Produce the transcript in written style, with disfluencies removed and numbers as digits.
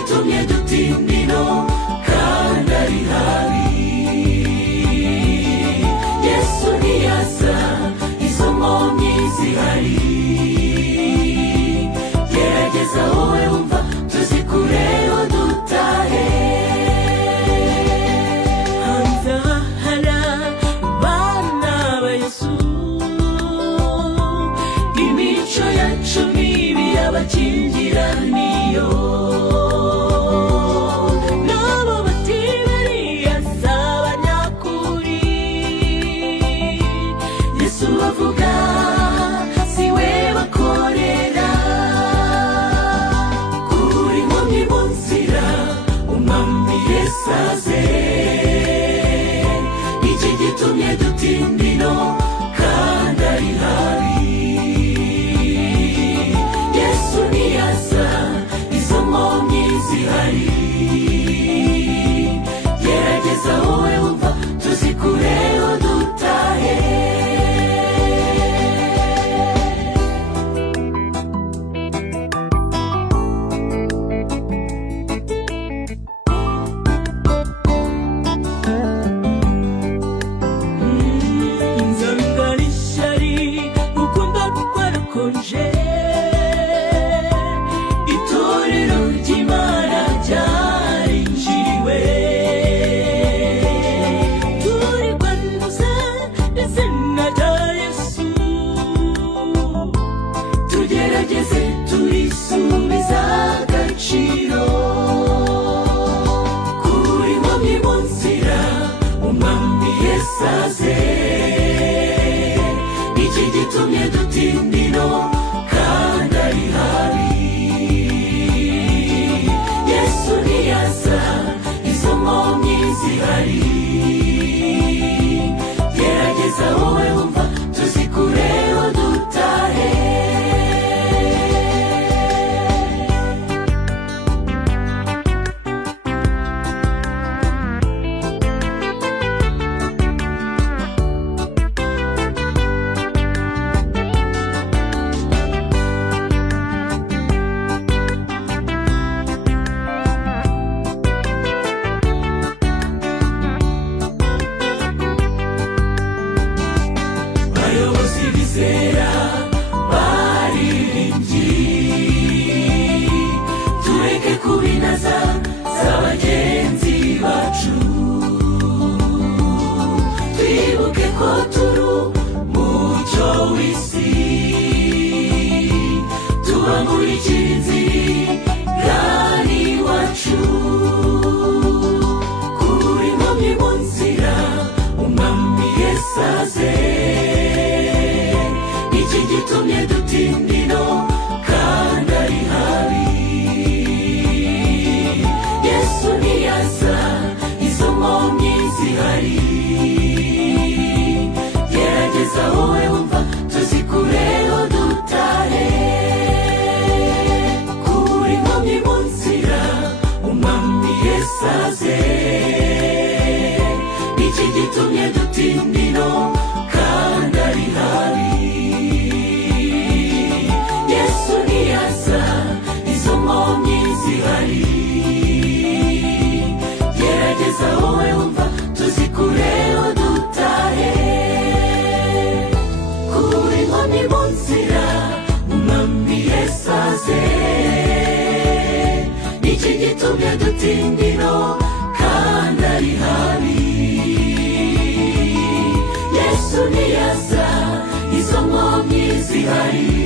gitumye dutindino kandi ari habi. Yesu niyaza izo nkomyi zihari. Gerageza wowe wumva tuzikureho dutahe. Hanze hari abana ba Yesu, imico yacu mibi yabakingira niyo. Nabo batibariyaza abanyakuri. Yesu bavuga siwe bakorera. Kuri inkomyi mu nzira umwami Yesu aze. Iki gitumye dutindino kandi ari habi. Yesu niyaza izo nkomyi zihari. Gerageza wowe wumva tuzikureho dutahe. Inzangano ishyari urukundo rwarakonje. Itorero ry'Imana ryarinjiriwe. Turigwanduza izina rya Yesu. Tugerageze turisubiza agaciro. Kuri inkomyi mu nzira umwami Yesu aze. Iki gitumye dutindino kandi ari habi. Yesu niyaza izo nkomyi zihari. Gerageza wowe wumva tuzikureho dutahe. Bayobozi bizera baririmbyi, tureke kubinaza z'abagenzi bacu. Twibuke ko turi umucyo w'isi. Tubamurikira inzira iwacu. Kuri inkomyi mu nzira umwami Yesu aze. Iki gitumye dutindino kandi ari habi. Yesu niyaza izo nkomyi zihari. Gerageza wowe wumva tuzikureho dutahe. Kuri inkomyi mu nzira umwami Yesu aze. Iki gitumye dutindino kandi ari habi. Yesu niyaza izo nkomyi zihari. Gerageza wowe wumva tuzikureho dutahe. Kuri inkomyi mu nzira umwami Yesu aze. Iki gitumye dutindino kandi ari habi. Yesu niyaza izo nkomyi zihari.